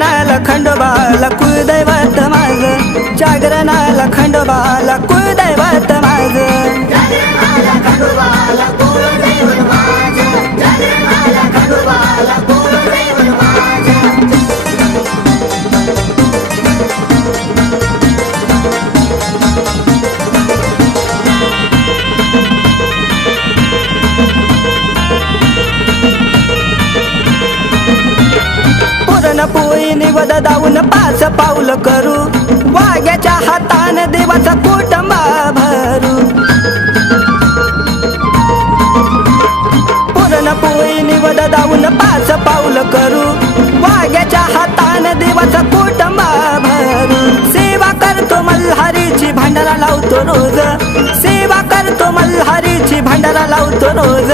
जागरणाला खंडोबाला कुलदैवत माझं, जागरणाला खंडोबाला कुलदैवत माझं, जागरणाला खंडोबाला कुलदैवत माझं, जागरणाला खंडोबाला कुलदैवत माझं. पुरणपोळी निवद दाऊन 5 पाऊल करू, वाघ्याच्या हातान देवाचा कुटुंबा भरू. पुरणपोळी निवद दाऊन 5 पाऊल करू, वाघ्याच्या हातान देवाचा कुटुंबा भरू. सेवा करतो मल्हारीची भांडारा लावतो रोज, सेवा करतो मल्हारीची भांडारा लावतो रोज.